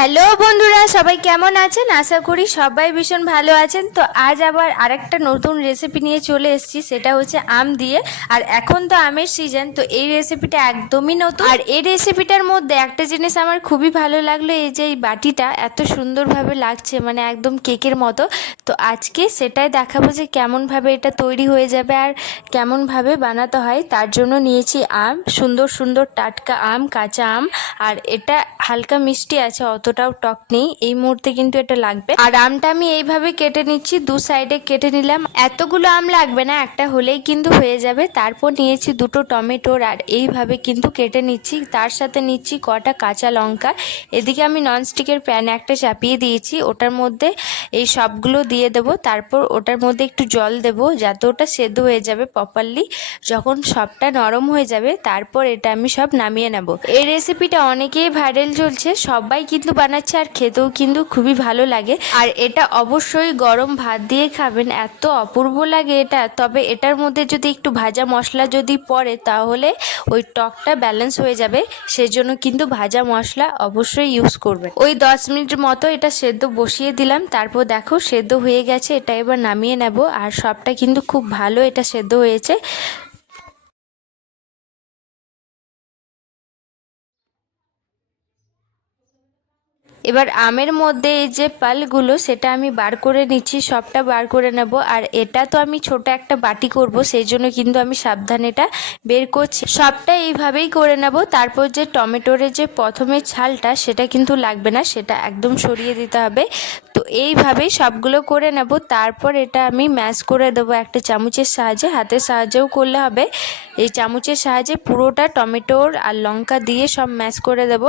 Hello বন্ধুরা, সবাই কেমন আছেন? আশা করি সবাই ভীষণ ভালো আছেন। তো আজ আবার আরেকটা নতুন রেসিপি নিয়ে চলে এসেছি, সেটা হচ্ছে আম দিয়ে। আর এখন তো আমের সিজন, তো এই রেসিপিটা একদমই নতুন। আর এই রেসিপিটার মধ্যে একটা জিনিস আমার খুবই ভালো লাগলো, এই যে এই বাটিটা এত সুন্দরভাবে লাগছে, মানে একদম কেকের মতো। তো আজকে সেটাই দেখাবো যে কেমনভাবে এটা তৈরি হয়ে যাবে আর কেমনভাবে বানাতে হয়। তার জন্য নিয়েছি আম, সুন্দর সুন্দর টাটকা আম, কাঁচা আম। আর এটা হালকা মিষ্টি আছে, অতটাও টক নেই। এই মুহূর্তে কিন্তু এটা লাগবে। আর আমটা আমি এইভাবে কেটে নিচ্ছি, দু সাইডে কেটে নিলাম। এতগুলো আম লাগবে না, একটা হলেই কিন্তু হয়ে যাবে। তারপর নিয়েছি দুটো টমেটোর, আর এইভাবে কিন্তু কেটে নিচ্ছি। তার সাথে নিচ্ছি কটা কাঁচা লঙ্কা। এদিকে আমি ননস্টিকের প্যানে একটা চাপিয়ে দিয়েছি, ওটার মধ্যে এই সবগুলো দিয়ে দেবো। তারপর ওটার মধ্যে একটু জল দেবো, যাতে ওটা সেদ্ধ হয়ে যাবে প্রপারলি। যখন সবটা নরম হয়ে যাবে, তারপর এটা আমি সব নামিয়ে নেব। এই রেসিপিটা অনেকেই ভাইরাল চলছে, সবাই কিন্তু বানাচ্ছে, আর খেতেও কিন্তু খুবই ভালো লাগে। আর এটা অবশ্যই গরম ভাত দিয়ে খাবেন, এত অপূর্ব লাগে এটা। তবে এটার মধ্যে যদি একটু ভাজা মশলা যদি পড়ে, তাহলে ওই টকটা ব্যালেন্স হয়ে যাবে। সেজন্য কিন্তু ভাজা মশলা অবশ্যই ইউজ করবেন। ওই 10 মিনিট মতো এটা সেদ্ধ বসিয়ে দিলাম। তারপর দেখো সেদ্ধ হয়ে গেছে, এটা এবার নামিয়ে নেব। আর সবটা কিন্তু খুব ভালো এটা সেদ্ধ হয়েছে। এবার আমের মধ্যে এই যে পালগুলো, সেটা আমি বার করে নিচ্ছি, সবটা বার করে নেব। আর এটা তো আমি ছোট একটা বাটি করব, সেই জন্য কিন্তু আমি সাবধানে এটা বের করছি। সবটা এইভাবেই করে নেব। তারপর যে টমেটোর যে প্রথমে ছালটা, সেটা কিন্তু লাগবে না, সেটা একদম সরিয়ে দিতে হবে। তো এইভাবেই সবগুলো করে নেব। তারপর এটা আমি ম্যাশ করে দেবো একটা চামচের সাহায্যে, হাতের সাহায্যেও করলে হবে। এই চামচের সাহায্যে পুরোটা টমেটোর আর লঙ্কা দিয়ে সব ম্যাশ করে দেব।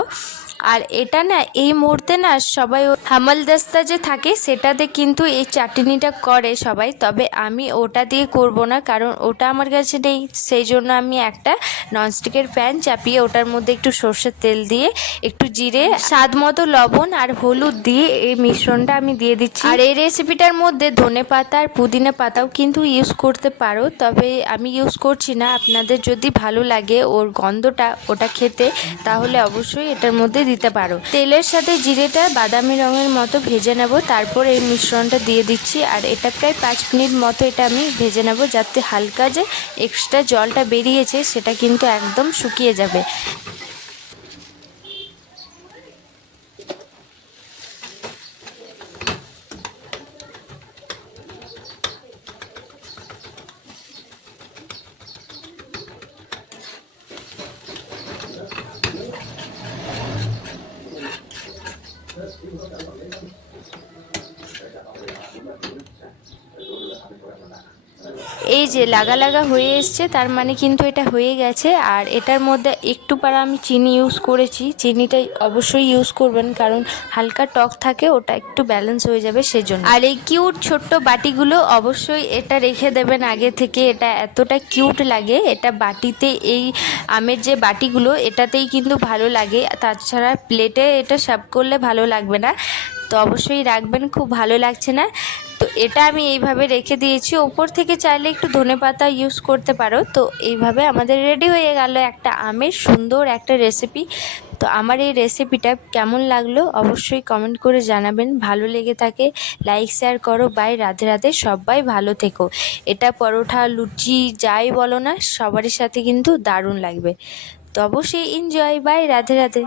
আর এটা না, এই মুহূর্তে না সবাই হামালদাস্তা যে থাকে, সেটাতে কিন্তু এই চাটনিটা করে সবাই। তবে আমি ওটা দিয়ে করব না, কারণ ওটা আমার কাছে নেই। সেই জন্য আমি একটা ননস্টিকের প্যান চাপিয়ে ওটার মধ্যে একটু সর্ষের তেল দিয়ে, একটু জিরে, স্বাদ মতো লবণ আর হলুদ দিয়ে এই মিশ্রণটা আমি দিয়ে দিচ্ছি। আর এই রেসিপিটার মধ্যে ধনে পাতা আর পুদিনা পাতাও কিন্তু ইউজ করতে পারো, তবে আমি ইউজ করছি না। আপনাদের যদি ভালো লাগে ওর গন্ধটা ওটা খেতে, তাহলে অবশ্যই এটার মধ্যে দিতে পারো। তেলের সাথে জিরেটা বাদামি রঙের মতো ভেজে নেব। তারপর এই মিশ্রণটা দিয়ে দিচ্ছি, আর এটা প্রায় 5 মিনিট মতো এটা আমি ভেজে নেব, যাতে হালকা যে এক্সট্রা জলটা বেরিয়েছে সেটা কিন্তু একদম শুকিয়ে যাবে। এই যে লাগা লাগা হয়ে এসছে, তার মানে কিন্তু এটা হয়ে গেছে। আর এটার মধ্যে একটু পারা আমি চিনি ইউজ করেছি। চিনিটাই অবশ্যই ইউজ করবেন, কারণ হালকা টক থাকে, ওটা একটু ব্যালেন্স হয়ে যাবে সেজন্য। আর এই কিউট ছোট্ট বাটিগুলো অবশ্যই এটা রেখে দেবেন আগে থেকে, এটা এতটা কিউট লাগে। এটা বাটিতে, এই আমের যে বাটিগুলো, এটাতেই কিন্তু ভালো লাগে। তাছাড়া প্লেটে এটা সার্ভ করলে ভালো লাগবে না। তো অবশ্যই রাখবেন, খুব ভালো লাগছে না। তো এটা আমি এইভাবে রেখে দিয়েছি। ওপর থেকে চাইলে একটু ধনেপাতা ইউজ করতে পারো। তো এইভাবে আমাদের রেডি হয়ে গেল একটা আমের সুন্দর একটা রেসিপি। তো আমার এই রেসিপিটা কেমন লাগলো অবশ্যই কমেন্ট করে জানাবেন। ভালো লেগে থাকে লাইক শেয়ার করো। বাই, রাধে রাধে, সবাই ভালো থেকো। এটা পরোটা, লুচি যাই বলো না, সবারই সাথে কিন্তু দারুণ লাগবে। তো অবশ্যই এনজয়। বাই, রাধে রাধে।